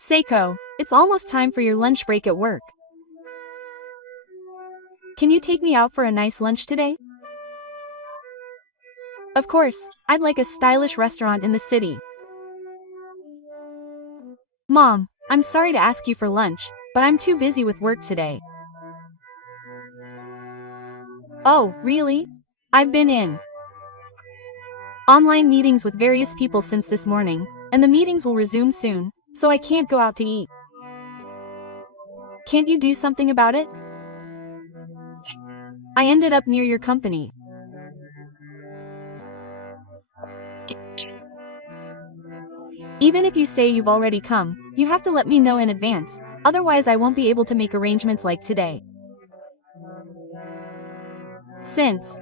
Seiko, it's almost time for your lunch break at work. Can you take me out for a nice lunch today? Of course, I'd like a stylish restaurant in the city. Mom, I'm sorry to ask you for lunch, but I'm too busy with work today. Oh, really? I've been in online meetings with various people since this morning, and the meetings will resume soon, so I can't go out to eat. Can't you do something about it? I ended up near your company. Even if you say you've already come, you have to let me know in advance, otherwise I won't be able to make arrangements like today. Since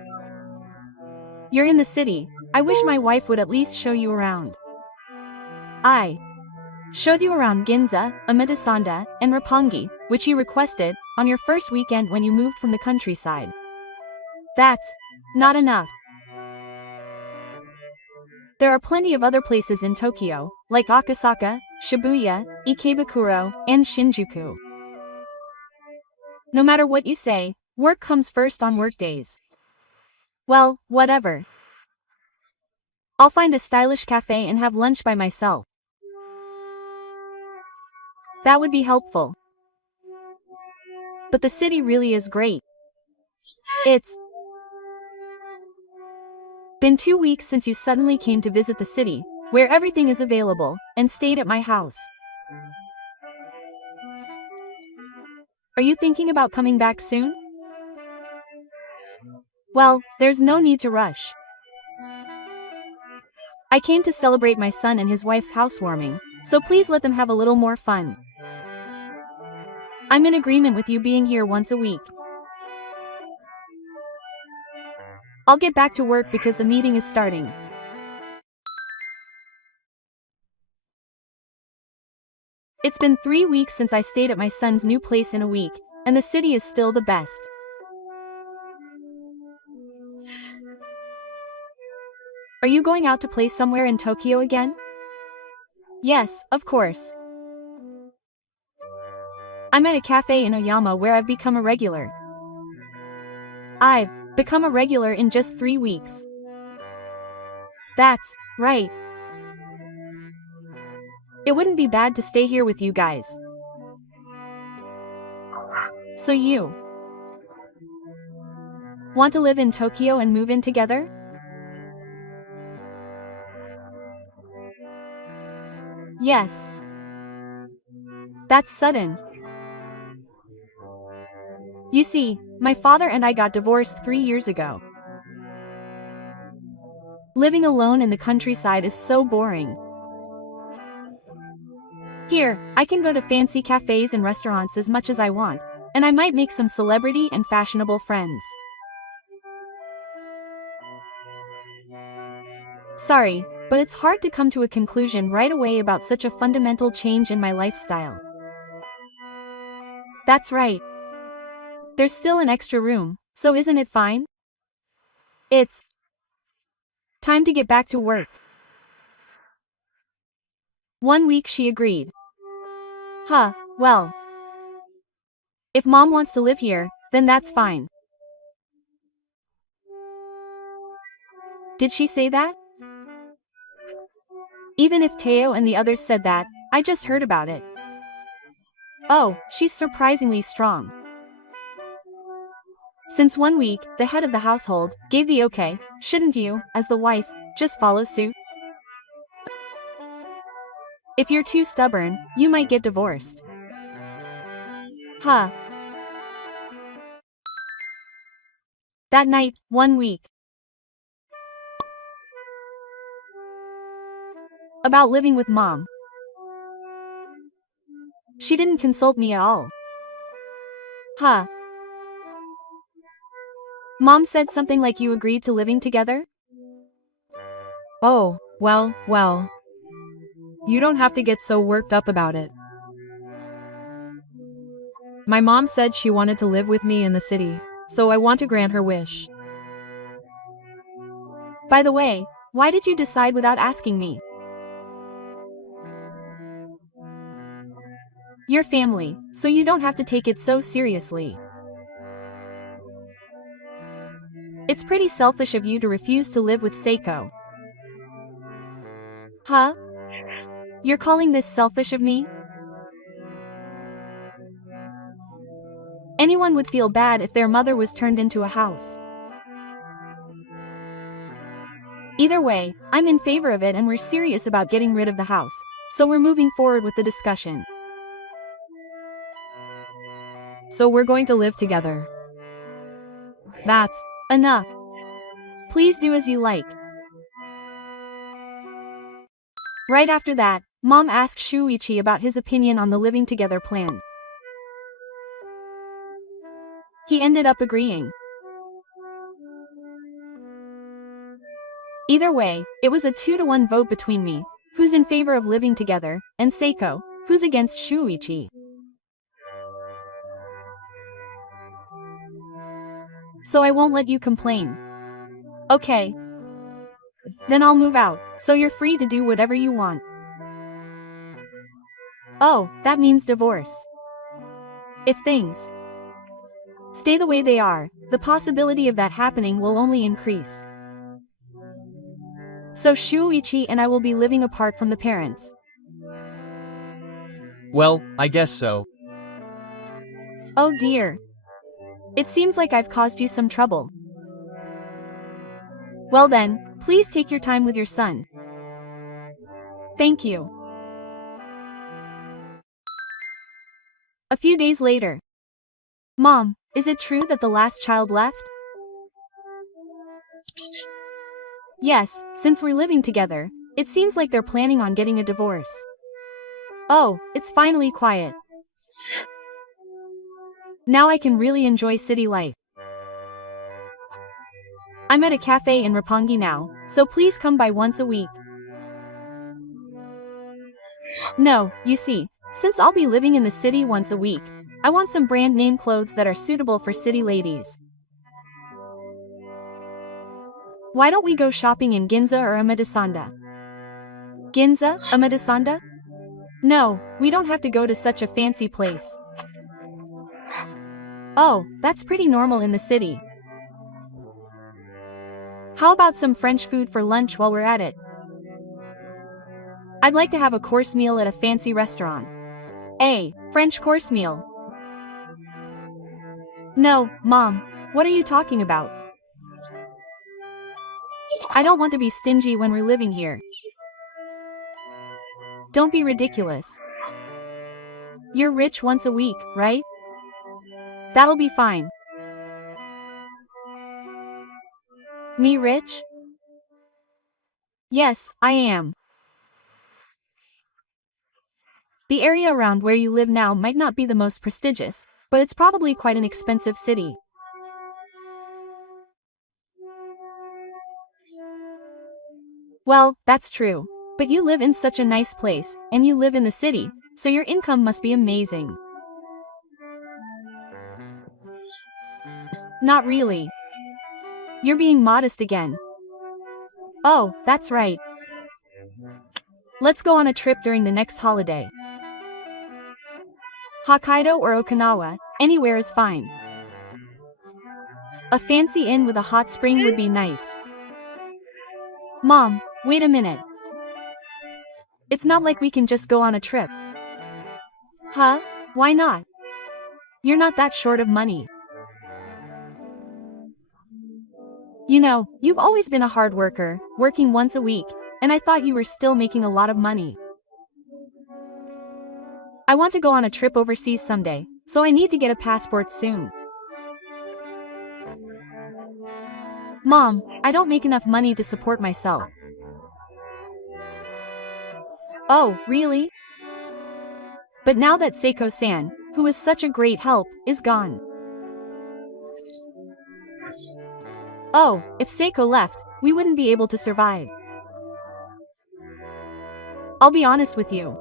you're in the city, I wish my wife would at least show you around. I showed you around Ginza, Omotesando, and Roppongi, which you requested, on your first weekend when you moved from the countryside. That's not enough. There are plenty of other places in Tokyo, like Akasaka, Shibuya, Ikebukuro, and Shinjuku. No matter what you say, work comes first on work days. Well, whatever. I'll find a stylish cafe and have lunch by myself. That would be helpful. But the city really is great. It's been 2 weeks since you suddenly came to visit the city, where everything is available, and stayed at my house. Are you thinking about coming back soon? Well, there's no need to rush. I came to celebrate my son and his wife's housewarming, so please let them have a little more fun. I'm in agreement with you being here once a week. I'll get back to work because the meeting is starting. It's been 3 weeks since I stayed at my son's new place in a week, and the city is still the best. Are you going out to play somewhere in Tokyo again? Yes, of course. I'm at a cafe in Oyama where I've become a regular. I've become a regular in just 3 weeks. That's right. It wouldn't be bad to stay here with you guys. So you want to live in Tokyo and move in together? Yes. That's sudden. You see, my father and I got divorced 3 years ago. Living alone in the countryside is so boring. Here, I can go to fancy cafes and restaurants as much as I want, and I might make some celebrity and fashionable friends. Sorry, but it's hard to come to a conclusion right away about such a fundamental change in my lifestyle. That's right. There's still an extra room, so isn't it fine? It's time to get back to work. 1 week, she agreed. Huh, well. If Mom wants to live here, then that's fine. Did she say that? Even if Teo and the others said that, I just heard about it. Oh, she's surprisingly strong. Since 1 week, the head of the household gave the okay, shouldn't you, as the wife, just follow suit? If you're too stubborn, you might get divorced. Huh. That night, 1 week. About living with Mom. She didn't consult me at all. Huh. Mom said something like you agreed to living together? Oh, well. You don't have to get so worked up about it. My mom said she wanted to live with me in the city, so I want to grant her wish. By the way, why did you decide without asking me? You're family, so you don't have to take it so seriously. It's pretty selfish of you to refuse to live with Seiko. Huh? You're calling this selfish of me? Anyone would feel bad if their mother was turned into a house. Either way, I'm in favor of it and we're serious about getting rid of the house, so we're moving forward with the discussion. So we're going to live together. That's enough. Please do as you like. Right after that, Mom asked Shuichi about his opinion on the living together plan. He ended up agreeing. Either way, it was a 2-to-1 vote between me, who's in favor of living together, and Seiko, who's against Shuichi. So I won't let you complain. Okay. Then I'll move out, so you're free to do whatever you want. Oh, that means divorce. If things stay the way they are, the possibility of that happening will only increase. So Shuichi and I will be living apart from the parents. Well, I guess so. Oh dear. It seems like I've caused you some trouble. Well then, please take your time with your son. Thank you. A few days later. Mom, is it true that the last child left? Yes, since we're living together, it seems like they're planning on getting a divorce. Oh, it's finally quiet. Now I can really enjoy city life. I'm at a cafe in Roppongi now, so please come by once a week. No, you see, since I'll be living in the city once a week, I want some brand name clothes that are suitable for city ladies. Why don't we go shopping in Ginza or Amadisanda? Ginza, Amadisanda? No, we don't have to go to such a fancy place. Oh, that's pretty normal in the city. How about some French food for lunch while we're at it? I'd like to have a course meal at a fancy restaurant. A French course meal. No, Mom, what are you talking about? I don't want to be stingy when we're living here. Don't be ridiculous. You're rich once a week, right? That'll be fine. Me rich? Yes, I am. The area around where you live now might not be the most prestigious, but it's probably quite an expensive city. Well, that's true. But you live in such a nice place, and you live in the city, so your income must be amazing. Not really. You're being modest again. Oh, that's right. Let's go on a trip during the next holiday. Hokkaido or Okinawa, anywhere is fine. A fancy inn with a hot spring would be nice. Mom, wait a minute. It's not like we can just go on a trip. Huh? Why not? You're not that short of money. You know, you've always been a hard worker, working once a week, and I thought you were still making a lot of money. I want to go on a trip overseas someday, so I need to get a passport soon. Mom, I don't make enough money to support myself. Oh, really? But now that Seiko-san, who was such a great help, is gone. Oh, if Seiko left, we wouldn't be able to survive. I'll be honest with you.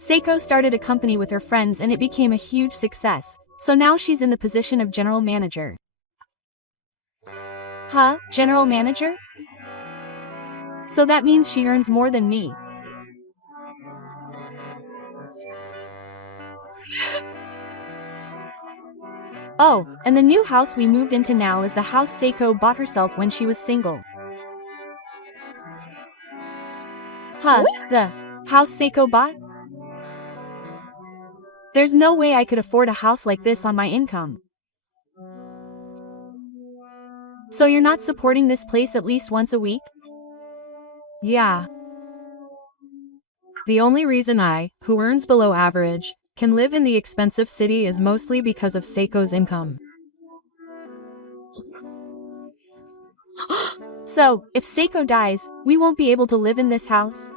Seiko started a company with her friends and it became a huge success, so now she's in the position of general manager. Huh? General manager? So that means she earns more than me. Oh, and the new house we moved into now is the house Seiko bought herself when she was single. Huh, the house Seiko bought? There's no way I could afford a house like this on my income. So you're not supporting this place at least once a week? Yeah. The only reason I, who earns below average, can live in the expensive city is mostly because of Seiko's income. So, if Seiko dies, we won't be able to live in this house?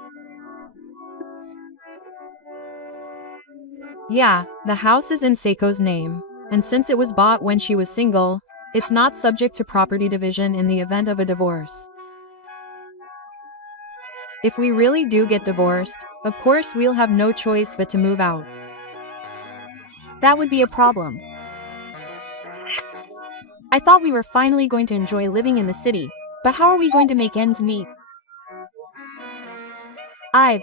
Yeah, the house is in Seiko's name, and since it was bought when she was single, it's not subject to property division in the event of a divorce. If we really do get divorced, of course we'll have no choice but to move out. That would be a problem. I thought we were finally going to enjoy living in the city, but how are we going to make ends meet? I've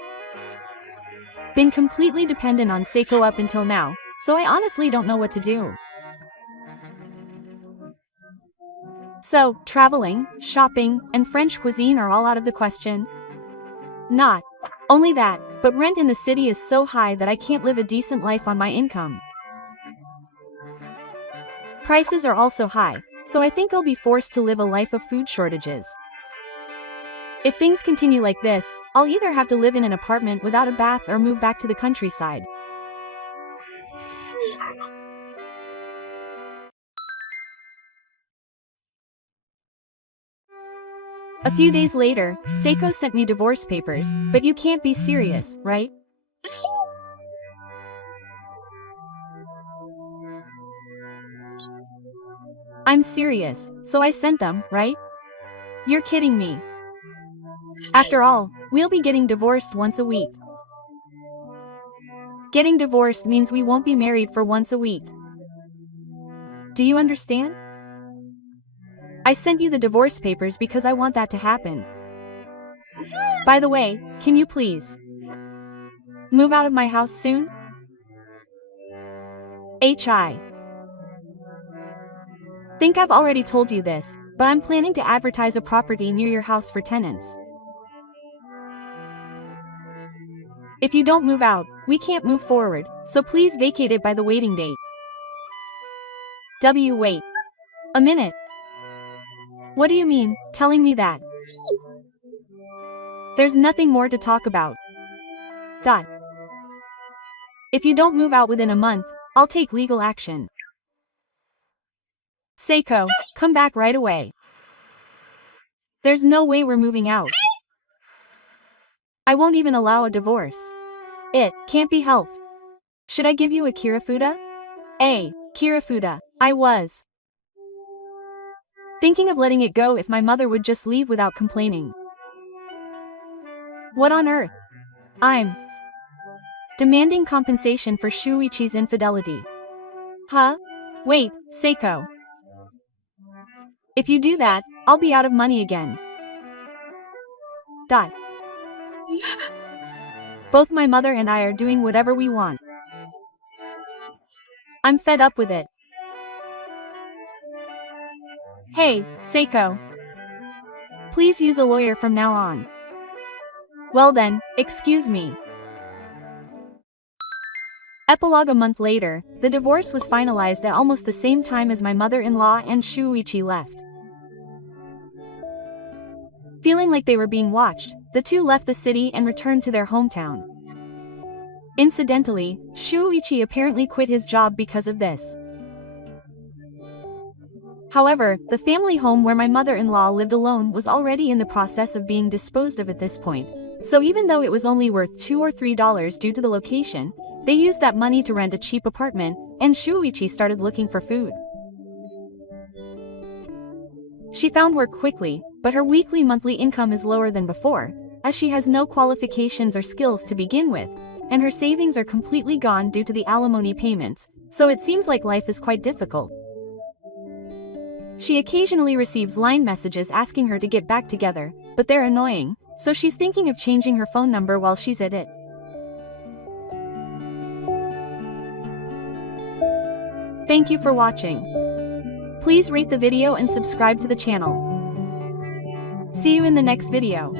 been completely dependent on Seiko up until now, so I honestly don't know what to do. So, traveling, shopping, and French cuisine are all out of the question? Not only that, but rent in the city is so high that I can't live a decent life on my income. Prices are also high, so I think I'll be forced to live a life of food shortages. If things continue like this, I'll either have to live in an apartment without a bath or move back to the countryside. A few days later, Seiko sent me divorce papers, but you can't be serious, right? I'm serious, so I sent them, right? You're kidding me. After all, we'll be getting divorced once a week. Getting divorced means we won't be married for once a week. Do you understand? I sent you the divorce papers because I want that to happen. By the way, can you please move out of my house soon? I think I've already told you this, but I'm planning to advertise a property near your house for tenants. If you don't move out, we can't move forward, so please vacate it by the waiting date. Wait a minute. What do you mean, telling me that? There's nothing more to talk about. If you don't move out within a month, I'll take legal action. Seiko, come back right away. There's no way we're moving out. I won't even allow a divorce. It can't be helped. Should I give you a kirafuda? Kirafuda. I was thinking of letting it go if my mother would just leave without complaining. What on earth? I'm demanding compensation for Shuichi's infidelity. Huh? Wait, Seiko. If you do that, I'll be out of money again. Both my mother and I are doing whatever we want. I'm fed up with it. Hey, Seiko. Please use a lawyer from now on. Well then, excuse me. Epilogue. A month later, the divorce was finalized at almost the same time as my mother-in-law and Shuichi left. Feeling like they were being watched, the two left the city and returned to their hometown. Incidentally, Shuichi apparently quit his job because of this. However, the family home where my mother-in-law lived alone was already in the process of being disposed of at this point, so even though it was only worth $2 or $3 due to the location, they used that money to rent a cheap apartment, and Shuichi started looking for food. She found work quickly, but her weekly monthly income is lower than before, as she has no qualifications or skills to begin with, and her savings are completely gone due to the alimony payments, so it seems like life is quite difficult. She occasionally receives line messages asking her to get back together, but they're annoying, so she's thinking of changing her phone number while she's at it. Thank you for watching. Please rate the video and subscribe to the channel. See you in the next video.